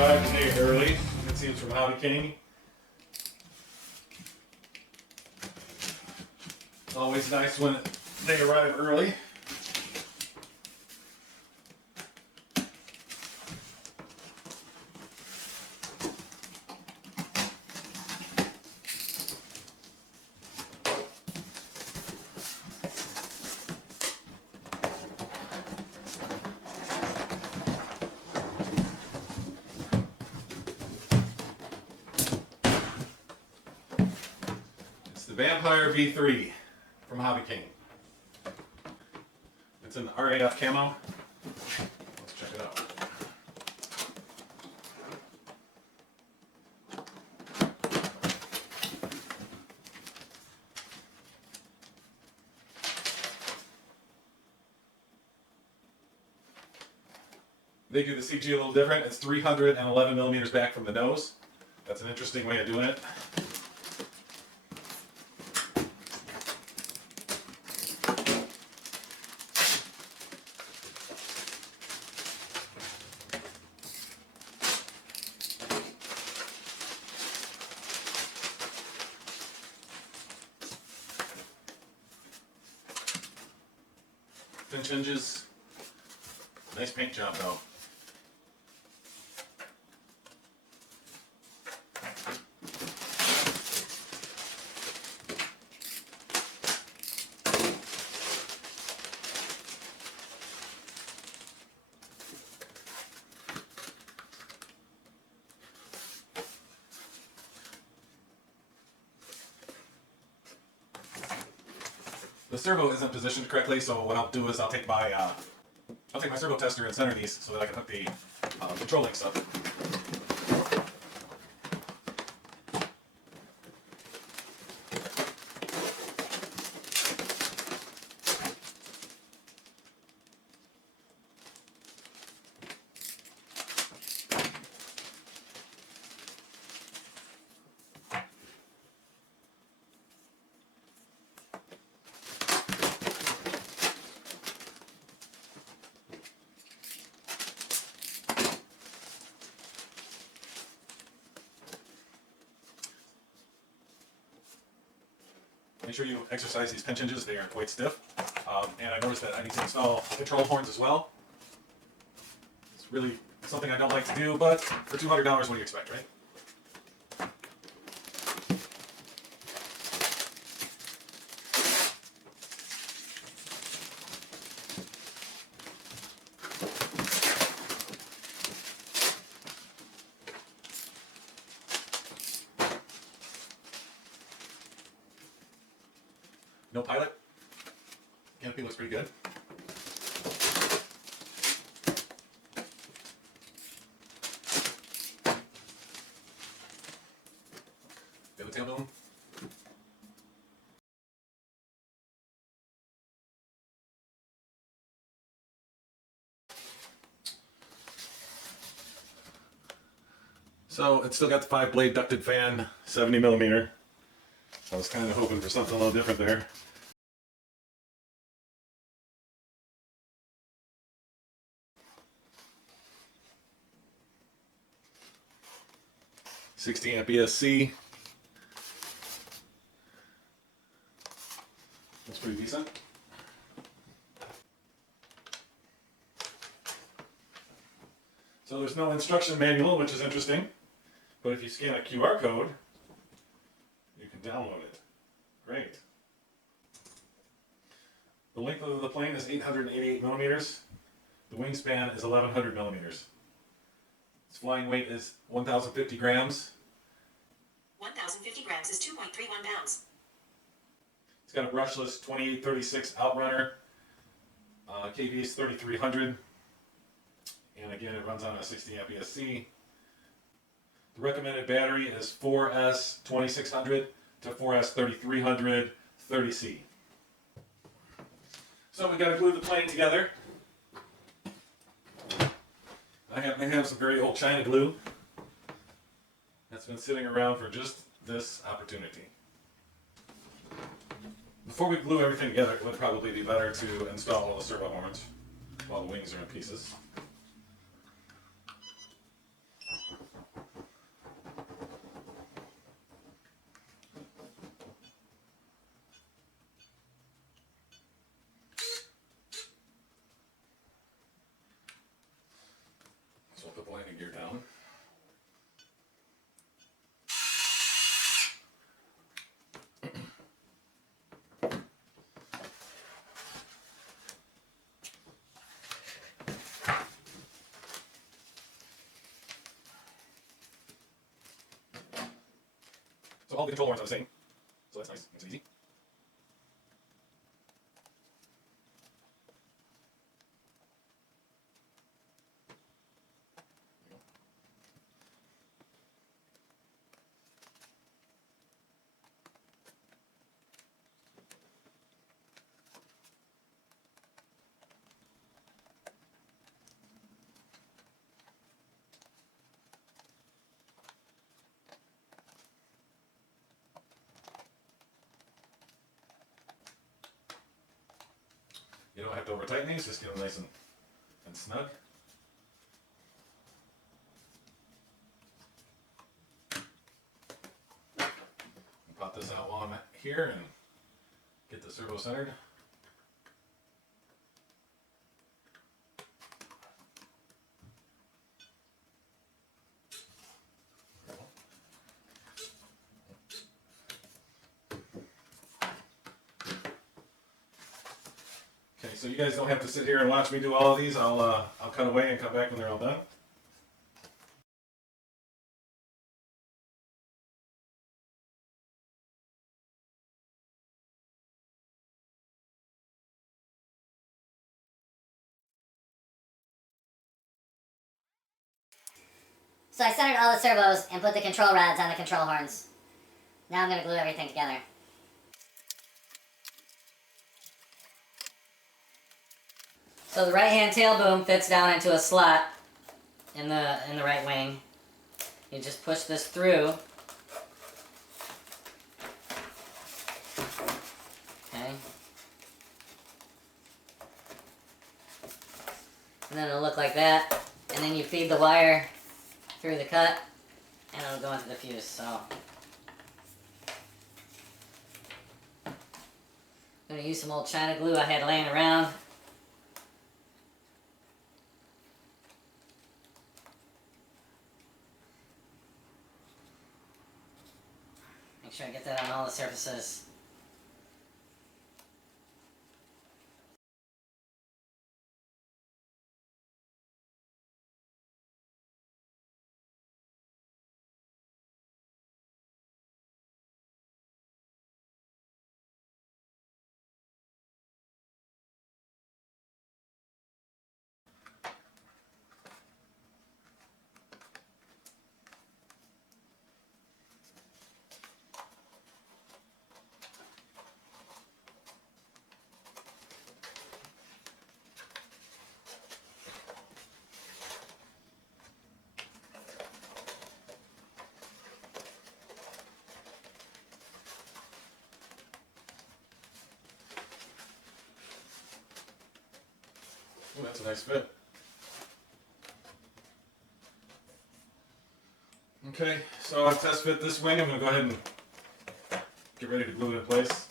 arrived a day early. You can see it's from Hobby King. Always nice when they arrive early. It's the Vampire V3 from Hobby King. It's an RAF Camo. Let's check it out. They do the CG a little different. It's 311 millimeters back from the nose. That's an interesting way of doing it. Pinch hinges. Nice paint job though. The servo isn't positioned correctly, so what I'll do is I'll take my servo tester and center these so that I can hook the control links up. Make sure you exercise these pinch hinges, they are quite stiff. And I noticed that I need to install control horns as well. It's really something I don't like to do, but for $200, what do you expect, right? No pilot. Canopy looks pretty good. Got the tail boom. So it's still got the 5-blade ducted fan, 70 millimeter. I was kind of hoping for something a little different there. $60 amp ESC. That's pretty decent. So there's no instruction manual, which is interesting. But if you scan a QR code, you can download it. Great. The length of the plane is 888 millimeters. The wingspan is 1100 millimeters. Its flying weight is 1,050 grams. 1,050 grams is 2.31 pounds. It's got a brushless 2836 outrunner. KV is 3300. And again, it runs on a 60 amp ESC. The recommended battery is 4S 2600 to 4S 3300 30C. So we got to glue the plane together. I have some very old China glue that's been sitting around for just this opportunity. Before we glue everything together, it would probably be better to install all the servo horns while the wings are in pieces. all the control horns are the same, so that's nice. It's easy. You don't have to over tighten these, just get them nice and snug. And pop this out while I'm here and get the servo centered. Okay, so you guys don't have to sit here and watch me do all of these. I'll cut away and come back when they're all done. So I centered all the servos and put the control rods on the control horns. Now I'm going to glue everything together. So the right hand tail boom fits down into a slot in the right wing. You just push this through. Okay. And then it'll look like that. And then you feed the wire through the cut and it'll go into the fuse. So I'm going to use some old China glue I had laying around. Make sure I get that on all the surfaces. Ooh, that's a nice fit. Okay, so I've test fit this wing. I'm going to go ahead and get ready to glue it in place.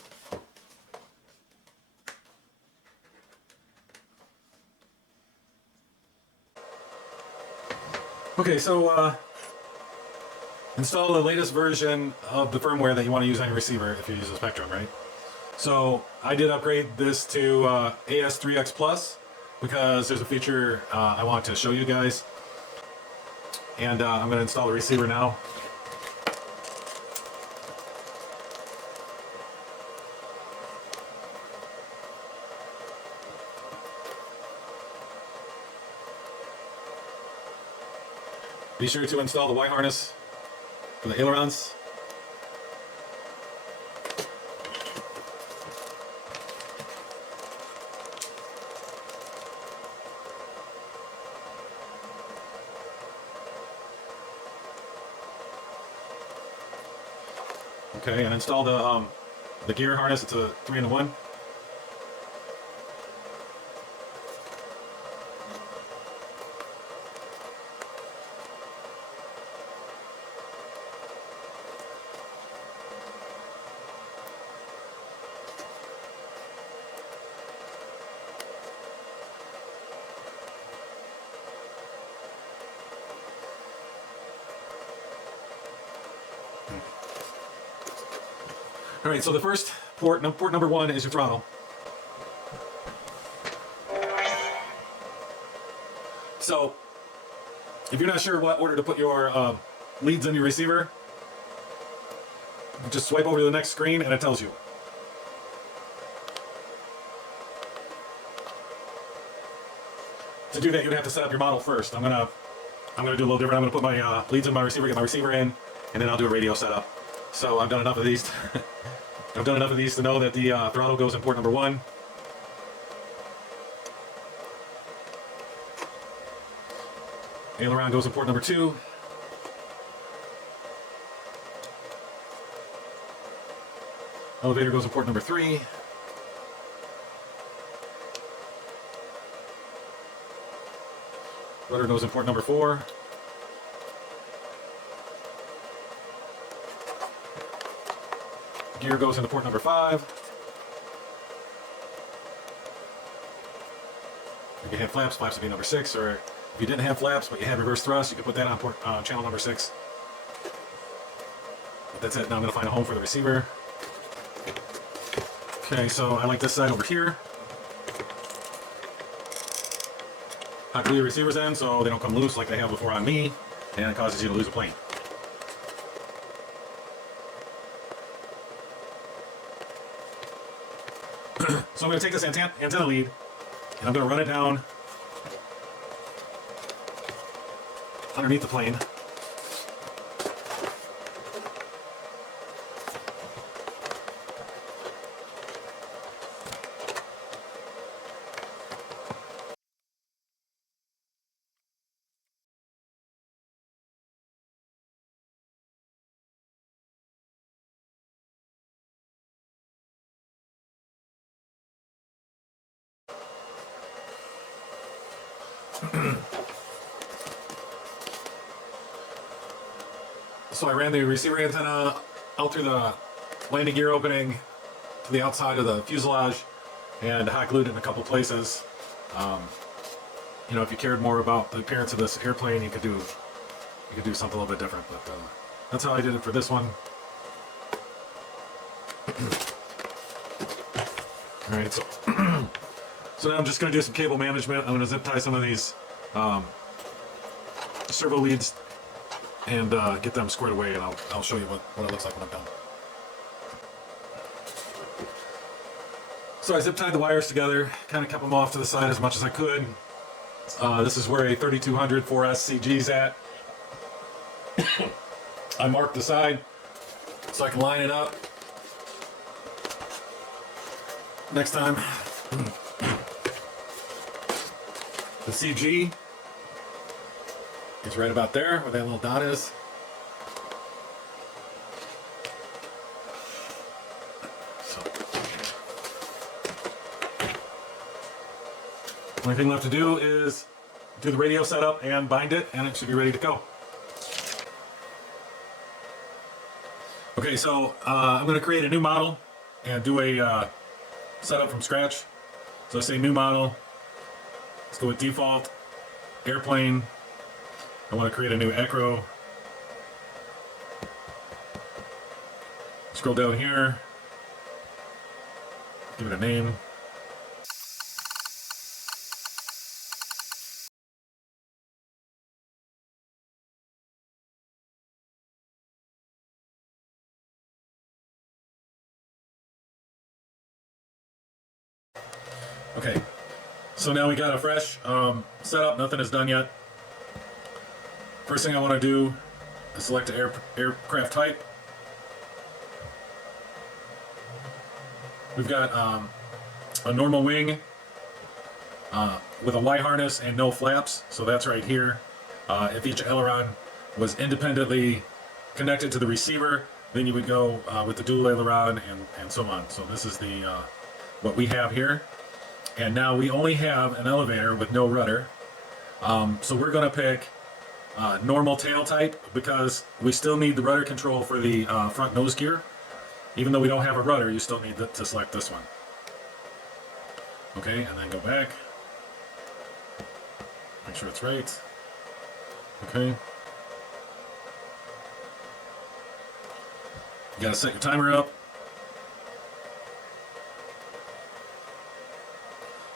Okay, so install the latest version of the firmware that you want to use on your receiver if you use a Spectrum, right? So I did upgrade this to AS3X Plus because there's a feature I want to show you guys. And I'm going to install the receiver now. Be sure to install the Y harness for the ailerons. Okay, and install the gear harness. It's a 3-in-1. All right, so the first port number 1 is your throttle. So if you're not sure what order to put your leads in your receiver, just swipe over to the next screen and it tells you. To do that, you'd have to set up your model first. I'm gonna do a little different. I'm gonna put my leads in my receiver, get my receiver in, and then I'll do a radio setup. So I've done enough of these. I've done enough of these to know that the throttle goes in port number 1. Aileron goes in port number 2. Elevator goes in port number 3. Rudder goes in port number 4. Gear goes into port number 5. If you had flaps, flaps would be number 6, or if you didn't have flaps but you had reverse thrust, you could put that on port channel number 6. But that's it. Now I'm going to find a home for the receiver. Okay, so I like this side over here. I glue your receivers in so they don't come loose like they have before on me, and it causes you to lose a plane. So I'm going to take this antenna lead and I'm going to run it down underneath the plane. So I ran the receiver antenna out through the landing gear opening to the outside of the fuselage and hot glued it in a couple places. You know, if you cared more about the appearance of this airplane, you could do something a little bit different. But that's how I did it for this one. All right, so so now I'm just going to do some cable management. I'm going to zip tie some of these servo leads and get them squared away, and I'll show you what it looks like when I'm done. So I zip tied the wires together, kind of kept them off to the side as much as I could. This is where a 3200 4S CG is at. I marked the side so I can line it up next time. The CG is right about there where that little dot is. So, only thing left to do is do the radio setup and bind it, and it should be ready to go. Okay, so I'm going to create a new model and do a setup from scratch. So I say new model. Let's go with default airplane. I want to create a new acro. Scroll down here. Give it a name. Okay, so now we got a fresh setup. Nothing is done yet. First thing I want to do is select the aircraft type. We've got a normal wing with a Y harness and no flaps, so that's right here. If each aileron was independently connected to the receiver, then you would go with the dual aileron and so on. So this is the what we have here. And now we only have an elevator with no rudder. So we're going to pick normal tail type because we still need the rudder control for the front nose gear. Even though we don't have a rudder, you still need to select this one. Okay, and then go back. Make sure it's right. Okay. You got to set your timer up.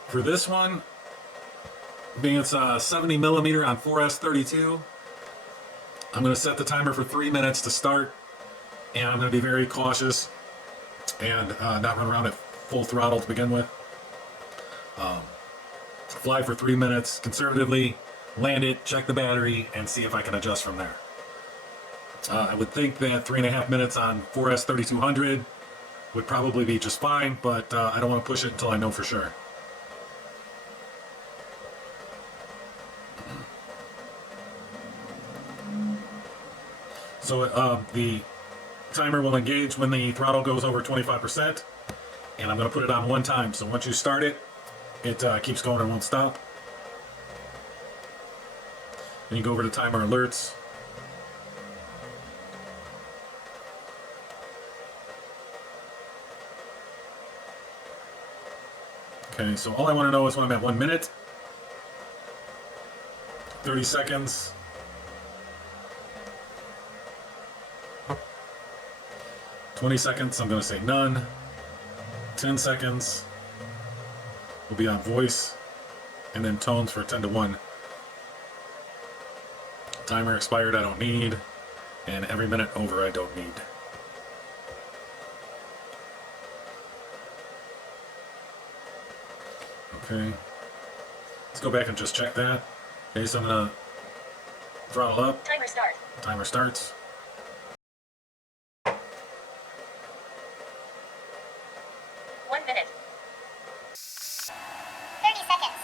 For this one, being it's 70 millimeter on 4S32, I'm going to set the timer for 3 minutes to start. and I'm going to be very cautious and not run around at full throttle to begin with. Fly for 3 minutes conservatively, land it, check the battery, and see if I can adjust from there. I would think that 3.5 minutes on 4S 3200 would probably be just fine, but I don't want to push it until I know for sure. So the timer will engage when the throttle goes over 25%, and I'm going to put it on one time. So once you start it, it keeps going and won't stop. And you go over to timer alerts. Okay, so all I want to know is when I'm at 1 minute, 30 seconds, 20 seconds, I'm going to say none. 10 seconds will be on voice, and then tones for 10 to 1. Timer expired, I don't need, and every minute over, I don't need. Okay, let's go back and just check that. Okay, so I'm going to throttle up. Timer start. Timer starts. 1 minute. 30 seconds.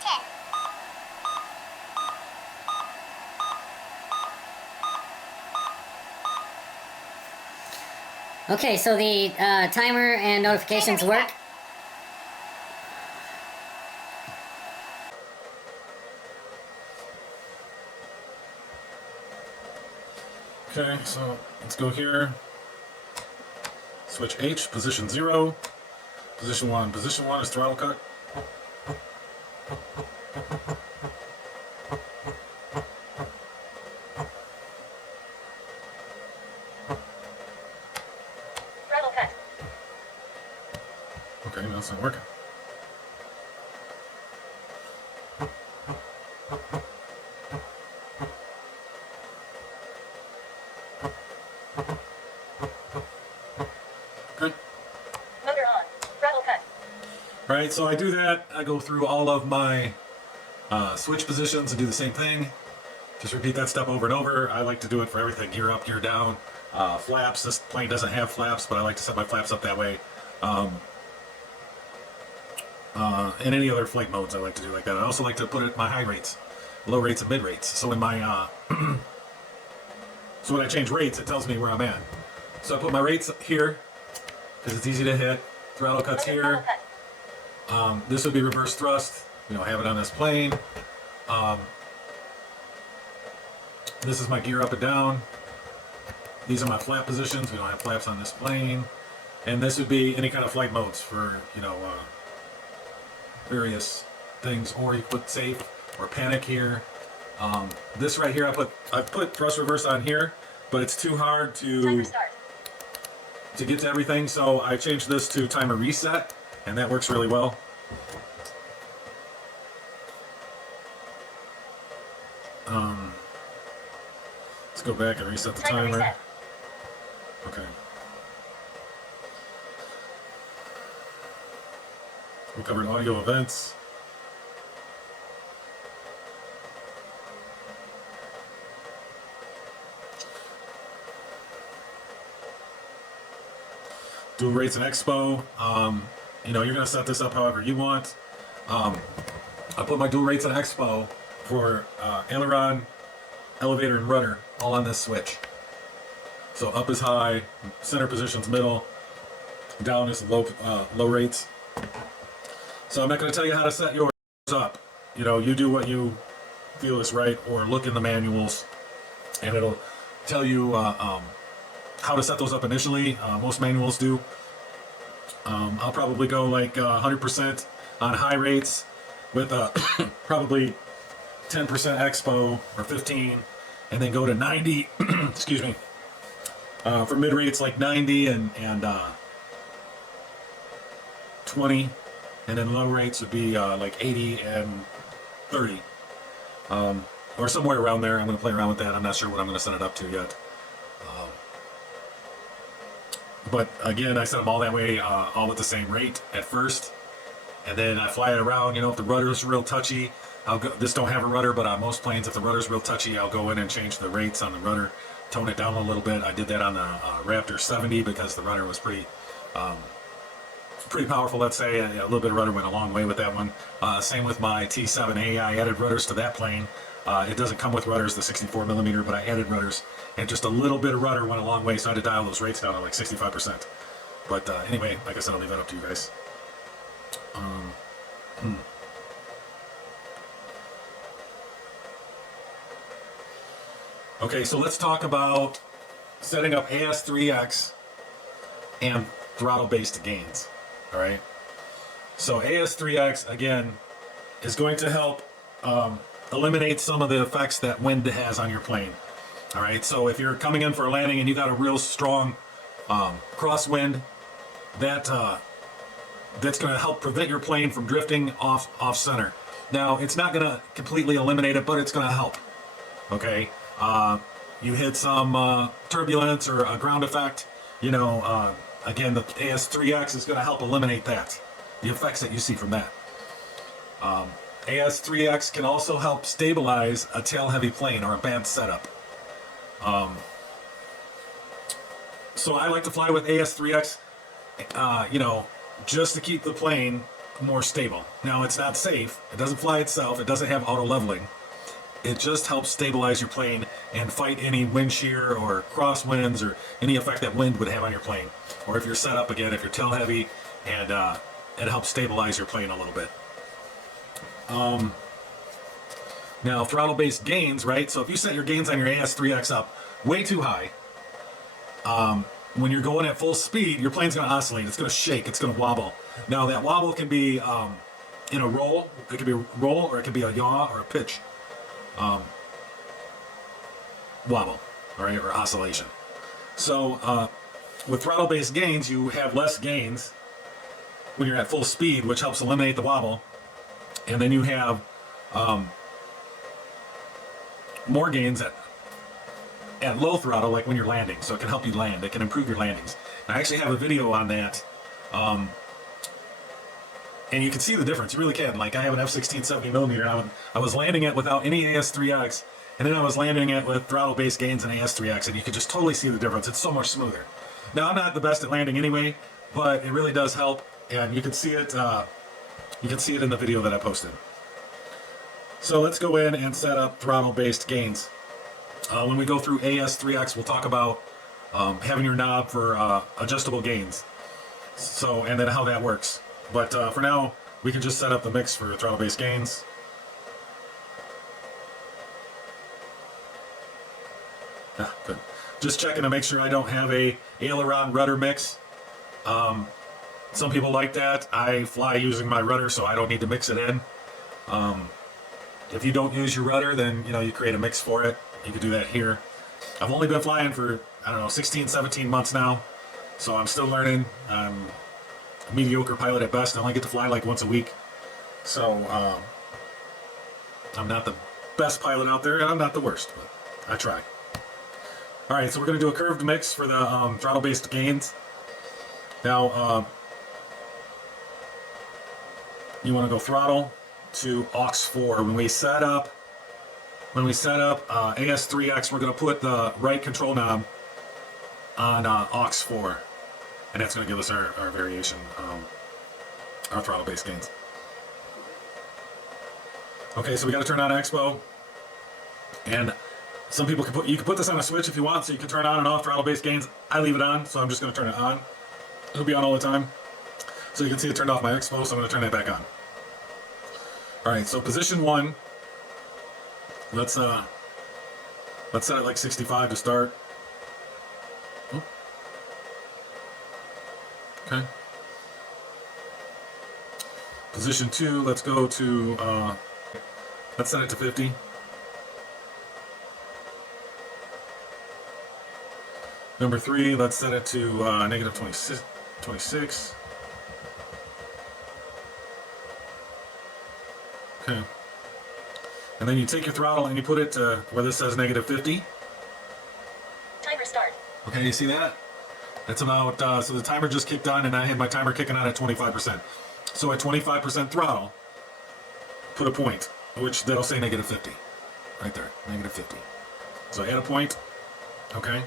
10. Okay, so the timer and notifications work. Okay, so let's go here. Switch H, position 0. Position 1. Position 1 is throttle cut. Throttle cut. Okay, now it's not working. Good. Motor on. Throttle cut. Right, so I do that. I go through all of my switch positions and do the same thing. Just repeat that step over and over. I like to do it for everything. Gear up, gear down. Flaps. This plane doesn't have flaps, but I like to set my flaps up that way. And any other flight modes I like to do like that. I also like to put it my high rates, low rates, and mid rates. So in my so when I change rates, it tells me where I'm at. So I put my rates here because it's easy to hit. Throttle cuts Motor here. throttle cut. This would be reverse thrust. You know, have it on this plane. This is my gear up and down. These are my flap positions. We don't have flaps on this plane. And this would be any kind of flight modes for, you know, various things. Or you put safe or panic here. This right here, I put thrust reverse on here, but it's too hard Timer start. to get to everything. So I changed this to timer reset, and that works really well. Let's go back and reset the Timer timer. reset. Okay. We covered audio events. Dual rates and expo. You know, you're gonna set this up however you want. I put my dual rates and expo for aileron, elevator, and rudder all on this switch. So up is high, center position's middle, down is low rates. So I'm not going to tell you how to set yours up. You know, you do what you feel is right, or look in the manuals, and it'll tell you how to set those up initially. Most manuals do. I'll probably go like 100% on high rates with probably 10% expo or 15, and then go to 90. Excuse me. For mid rates like 90 and 20, and then low rates would be like 80 and 30, or somewhere around there. I'm going to play around with that. I'm not sure what I'm going to set it up to yet. But again, I set them all that way, all at the same rate at first, and then I fly it around. You know, if the rudder's real touchy, I'll go. This don't have a rudder, but on most planes, if the rudder's real touchy, I'll go in and change the rates on the rudder, tone it down a little bit. I did that on the Raptor 70 because the rudder was pretty powerful. Let's say a little bit of rudder went a long way with that one. Same with my T7A. I added rudders to that plane. It doesn't come with rudders, the 64 millimeter, but I added rudders, and just a little bit of rudder went a long way, so I had to dial those rates down to like 65%. But anyway, like I said, I'll leave that up to you guys. Okay, so let's talk about setting up AS3X and throttle-based gains. All right. So AS3X again is going to help eliminate some of the effects that wind has on your plane. All right. So if you're coming in for a landing and you got a real strong crosswind, that's going to help prevent your plane from drifting off center. Now it's not going to completely eliminate it, but it's going to help. Okay. You hit some turbulence or a ground effect, you know. Again, the AS3X is going to help eliminate that, the effects that you see from that. AS3X can also help stabilize a tail-heavy plane or a bad setup. So I like to fly with AS3X, you know, just to keep the plane more stable. Now, it's not safe. It doesn't fly itself. It doesn't have auto-leveling. It just helps stabilize your plane and fight any wind shear or crosswinds or any effect that wind would have on your plane. Or if you're set up again, if you're tail heavy, and it helps stabilize your plane a little bit. Now, throttle-based gains, right? So if you set your gains on your AS3X up way too high, when you're going at full speed, your plane's going to oscillate. It's going to shake. It's going to wobble. Now, that wobble can be in a roll. It could be a roll, or it could be a yaw or a pitch wobble, all right, or oscillation. So with throttle-based gains, you have less gains when you're at full speed, which helps eliminate the wobble. And then you have more gains at low throttle, like when you're landing. So it can help you land. It can improve your landings. I actually have a video on that. And you can see the difference. You really can. Like, I have an F-16 70 millimeter, and I was landing it without any AS3X, and then I was landing it with throttle-based gains and AS3X, and you could just totally see the difference. It's so much smoother. Now, I'm not the best at landing anyway, but it really does help, and you can see it. You can see it in the video that I posted. So let's go in and set up throttle-based gains. When we go through AS3X, we'll talk about having your knob for adjustable gains. So, and then how that works. But for now, we can just set up the mix for throttle-based gains. Good. Just checking to make sure I don't have a aileron rudder mix. Some people like that. I fly using my rudder, so I don't need to mix it in. If you don't use your rudder, then you know you create a mix for it. You can do that here. I've only been flying for, I don't know, 16, 17 months now, so I'm still learning. I'm a mediocre pilot at best. I only get to fly like once a week, so I'm not the best pilot out there, and I'm not the worst, but I try. All right, so we're going to do a curved mix for the throttle-based gains. Now, you want to go throttle to aux 4. When we set up AS3X, we're going to put the right control knob on aux 4, and that's going to give us our variation, our throttle-based gains. Okay, so we got to turn on Expo, and some people you can put this on a switch if you want, so you can turn on and off throttle-based gains. I leave it on, so I'm just going to turn it on. It'll be on all the time. So you can see it turned off my Expo, so I'm going to turn that back on. All right, so position 1. Let's set it like 65 to start. Oh. Okay. Position 2. Let's go to. Let's set it to 50. Number 3. Let's set it to negative 26. Okay. And then you take your throttle and you put it to where this says -50. Timer start. Okay, you see that? That's about, so the timer just kicked on and I had my timer kicking on at 25%. So at 25% throttle, put a point, which that'll say -50. Right there, -50. So add a point, okay?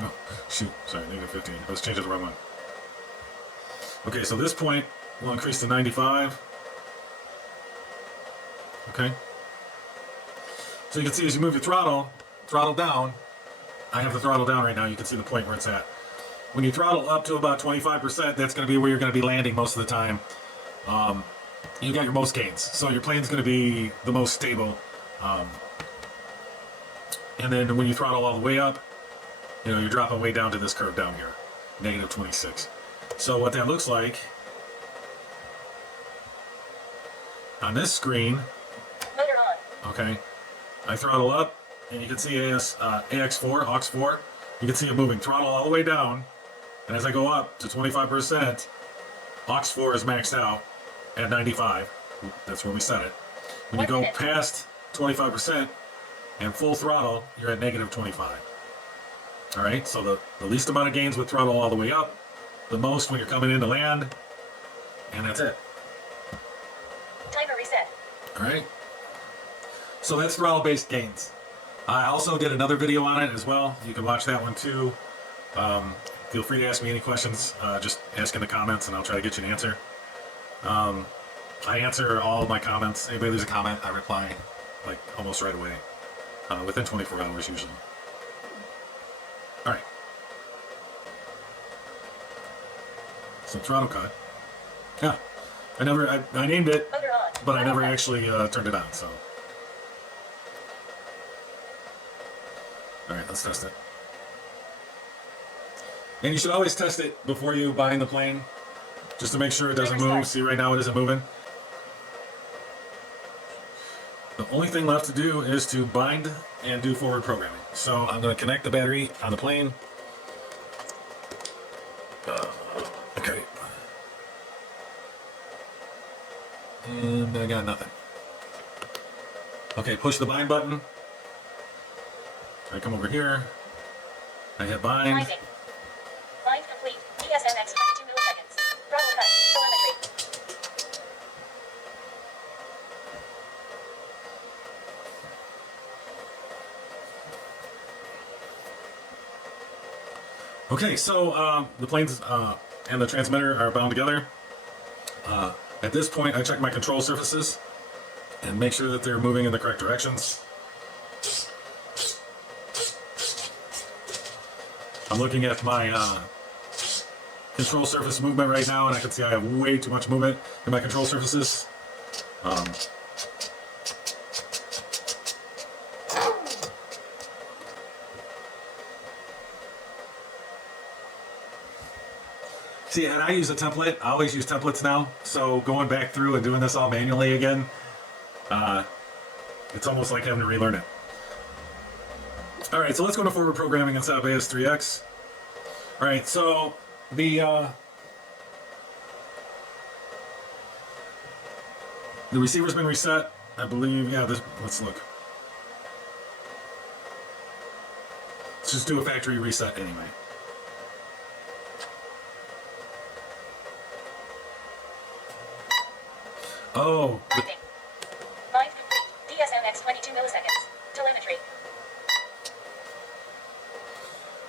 Oh, shoot, sorry, -15. I was changing the wrong one. Okay, so this point will increase to 95. Okay. So you can see as you move your throttle down, I have the throttle down right now, you can see the point where it's at. When you throttle up to about 25%, that's going to be where you're going to be landing most of the time. You got your most gains. So your plane's going to be the most stable. And then when you throttle all the way up, you know, you're dropping way down to this curve down here, -26. So what that looks like on this screen, Motor on. okay, I throttle up and you can see AX4, AUX4, you can see it moving. Throttle all the way down, and as I go up to 25%, AUX4 is maxed out at 95. That's where we set it. When you go past 25% and full throttle, you're at -25. All right, so the least amount of gains with throttle all the way up, the most when you're coming in to land, and that's it. Timer reset. All right. So that's throttle-based gains. I also did another video on it as well. You can watch that one too. Feel free to ask me any questions. Just ask in the comments, and I'll try to get you an answer. I answer all of my comments. Anybody leaves a comment, I reply like almost right away, within 24 hours usually. All right. So throttle cut. Yeah, I named it, Motor on. but I never actually turned it on. So. All right, let's test it. And you should always test it before you bind the plane, just to make sure it doesn't move. See, right now it isn't moving. The only thing left to do is to bind and do forward programming. So I'm going to connect the battery on the plane. Okay. And I got nothing. Okay, push the bind button. I come over here. I hit bind. Binding. Bind complete. DSMX 22 milliseconds. Throttle cut. Telemetry. Okay, so the planes and the transmitter are bound together. At this point, I check my control surfaces and make sure that they're moving in the correct directions. I'm looking at my control surface movement right now, and I can see I have way too much movement in my control surfaces. See, and I use a template. I always use templates now. So going back through and doing this all manually again, it's almost like having to relearn it. All right, so let's go to forward programming and set up AS3X. All right, so the receiver's been reset, I believe. Yeah, let's look. Let's just do a factory reset anyway. Oh. Binding. Bind complete. DSMX 22 milliseconds. Telemetry.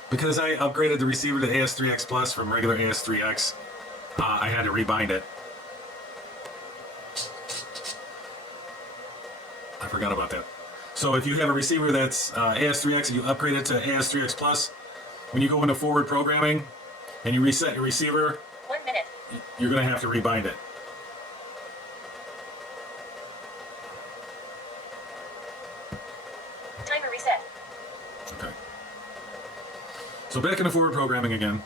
Because I upgraded the receiver to AS3X Plus from regular AS3X, I had to rebind it. I forgot about that. So if you have a receiver that's AS3X and you upgrade it to AS3X Plus, when you go into forward programming and you reset your receiver, 1 minute. you're going to have to rebind it. Timer reset. Okay. So back into forward programming again.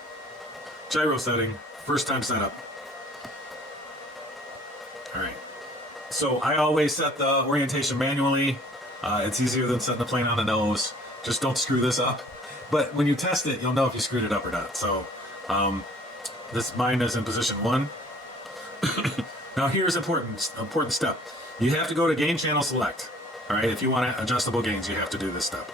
Gyro setting, first time setup. All right. So I always set the orientation manually. It's easier than setting the plane on the nose. Just don't screw this up. But when you test it, you'll know if you screwed it up or not. So this mine is in position 1. Now here's important step. You have to go to gain channel select. All right, if you want adjustable gains, you have to do this step.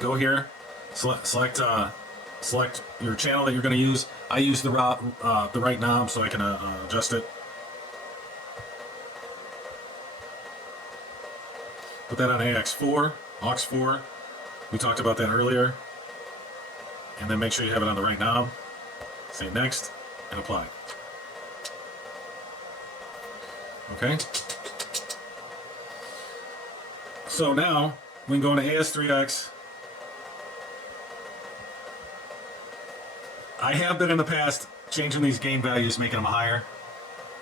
Go here, select your channel that you're going to use. I use the right knob so I can adjust it. Put that on AX4, aux4. We talked about that earlier. And then make sure you have it on the right knob. Say next and apply. Okay. So now we can go into AS3X. I have been in the past changing these gain values, making them higher,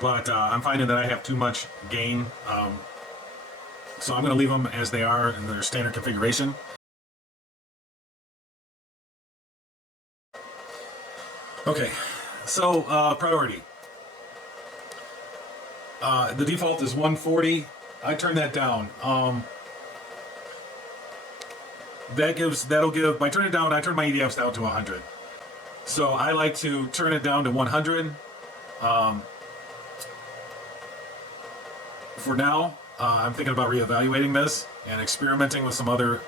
but I'm finding that I have too much gain. So I'm going to leave them as they are in their standard configuration. Okay, so priority. The default is 140. I turn that down. That'll give, by turning it down, I turn my EDFs down to 100. So I like to turn it down to 100. For now, I'm thinking about reevaluating this and experimenting with some other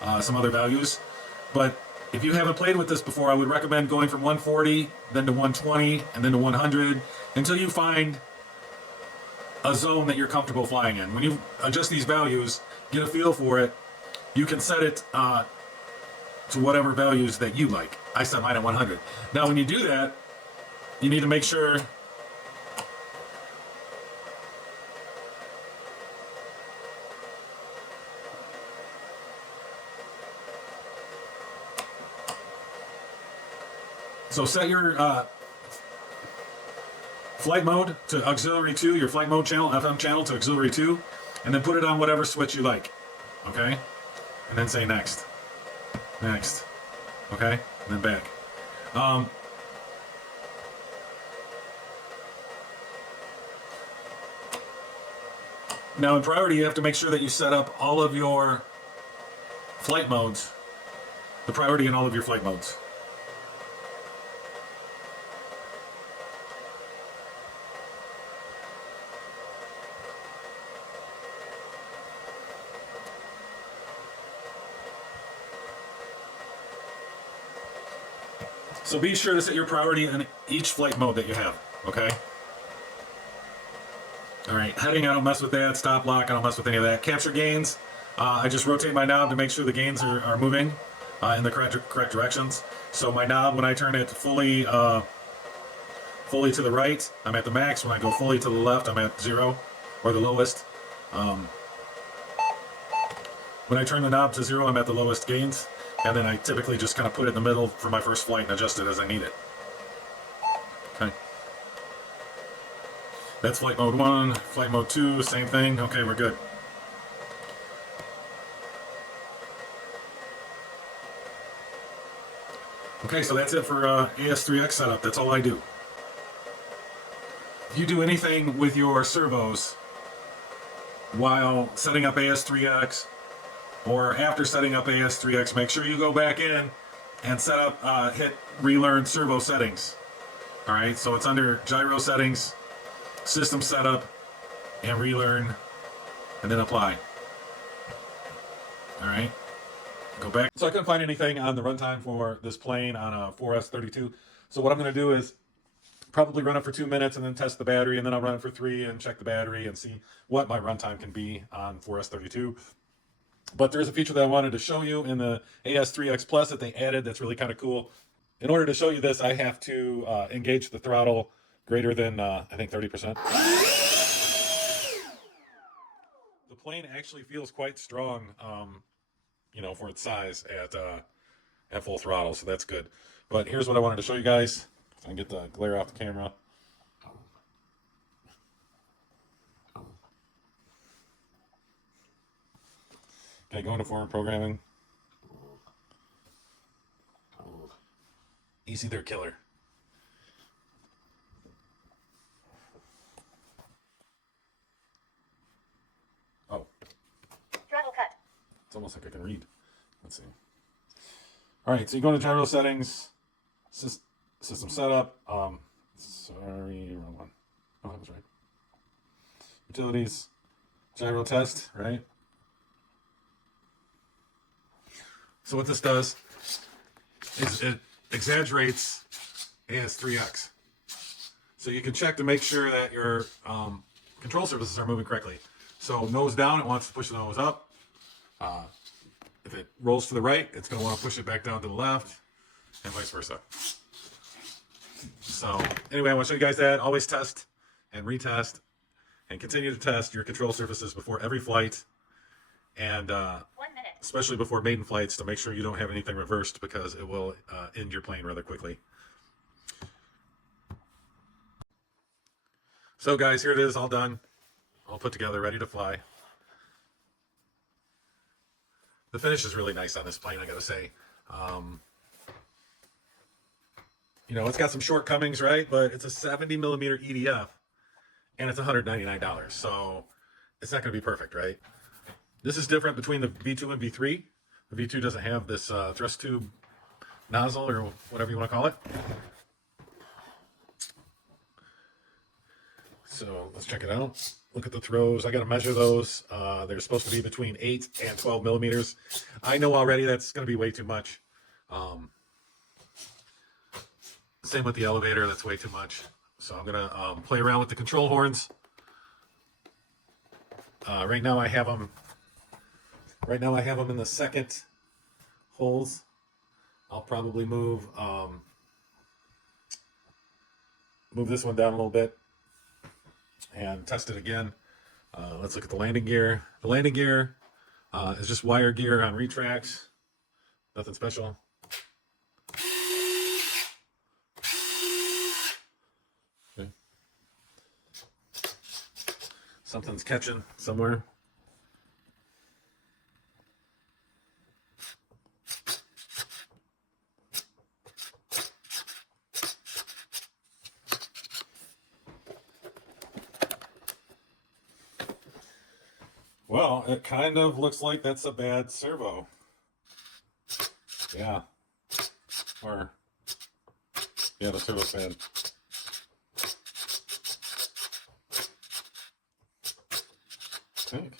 values. But if you haven't played with this before, I would recommend going from 140, then to 120, and then to 100 until you find a zone that you're comfortable flying in. When you adjust these values, get a feel for it, you can set it to whatever values that you like. I set mine at 100. Now when you do that, you need to make sure so set your flight mode to auxiliary 2, your flight mode channel, FM channel to auxiliary 2, and then put it on whatever switch you like. Okay? And then say next. Next. Okay? And then back. Now in priority, you have to make sure that you set up all of your flight modes, the priority in all of your flight modes. So be sure to set your priority in each flight mode that you have, okay? All right, heading, I don't mess with that. Stop lock, I don't mess with any of that. Capture gains, I just rotate my knob to make sure the gains are moving in the correct directions. So my knob, when I turn it fully to the right, I'm at the max. When I go fully to the left, I'm at 0, or the lowest. When I turn the knob to 0, I'm at the lowest gains. And then I typically just kind of put it in the middle for my first flight and adjust it as I need it. Okay. That's flight mode 1. Flight mode 2, same thing. Okay, we're good. Okay, so that's it for AS3X setup. That's all I do. If you do anything with your servos while setting up AS3X, or after setting up AS3X, make sure you go back in and set up, hit relearn servo settings. All right, so it's under gyro settings, system setup, and relearn, and then apply. All right, go back. So I couldn't find anything on the runtime for this plane on a 4S32. So what I'm going to do is probably run it for 2 minutes and then test the battery, and then I'll run it for 3 and check the battery and see what my runtime can be on 4S32. But there's a feature that I wanted to show you in the AS3X Plus that they added that's really kind of cool. In order to show you this, I have to engage the throttle greater than, I think, 30%. The plane actually feels quite strong, you know, for its size at full throttle, so that's good. But here's what I wanted to show you guys. If I can get the glare off the camera. Okay, going to forward programming. Easy there, killer. Oh. Throttle cut. It's almost like I can read. Let's see. All right, so you go to gyro settings, system setup. Sorry, wrong one. Oh, that was right. Utilities, gyro test, right? So what this does is it exaggerates AS3X. So you can check to make sure that your control surfaces are moving correctly. So nose down, it wants to push the nose up. If it rolls to the right, it's going to want to push it back down to the left, and vice versa. So anyway, I want to show you guys that. Always test and retest and continue to test your control surfaces before every flight, and 1 minute. especially before maiden flights, to make sure you don't have anything reversed, because it will end your plane rather quickly. So guys, here it is, all done, all put together, ready to fly. The finish is really nice on this plane, I gotta say. You know, it's got some shortcomings, right? But it's a 70 millimeter EDF, and it's $199, so it's not gonna be perfect, right? This is different between the V2 and V3. The V2 doesn't have this thrust tube nozzle, or whatever you want to call it. So let's check it out. Look at the throws. I got to measure those. They're supposed to be between 8 and 12 millimeters. I know already that's going to be way too much. Same with the elevator. That's way too much. So I'm going to play around with the control horns. Right now I have them in the second holes. I'll probably move this one down a little bit and test it again. Let's look at the landing gear. The landing gear is just wire gear on retracts. Nothing special. Okay. Something's catching somewhere. Well, it kind of looks like that's a bad servo. Yeah. Or, yeah, the servo's bad. Okay.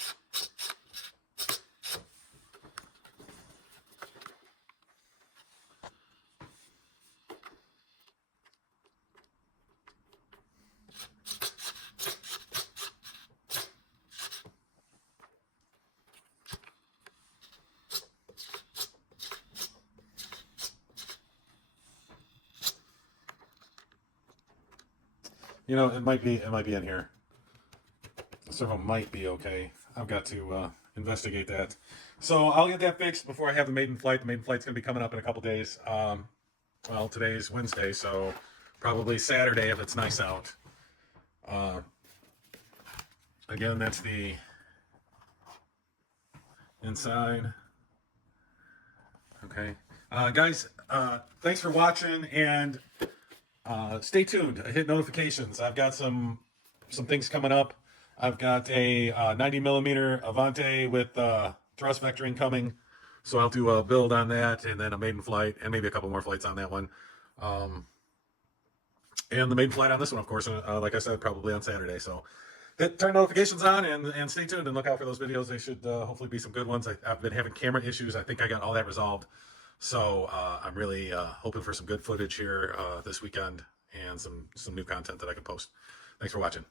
You know, it might be in here. The servo might be okay. I've got to investigate that. So I'll get that fixed before I have the maiden flight. The maiden flight's going to be coming up in a couple days. Well, today's Wednesday, so probably Saturday if it's nice out. Again, that's the inside. Okay. Guys, thanks for watching, and stay tuned. Hit notifications. I've got some things coming up. I've got a 90 millimeter Avante with thrust vectoring coming, so I'll do a build on that, and then a maiden flight, and maybe a couple more flights on that one. And the maiden flight on this one, of course, like I said, probably on Saturday. So turn notifications on and stay tuned and look out for those videos. They should hopefully be some good ones. I've been having camera issues. I think I got all that resolved. So I'm really hoping for some good footage here this weekend, and some new content that I can post. Thanks for watching.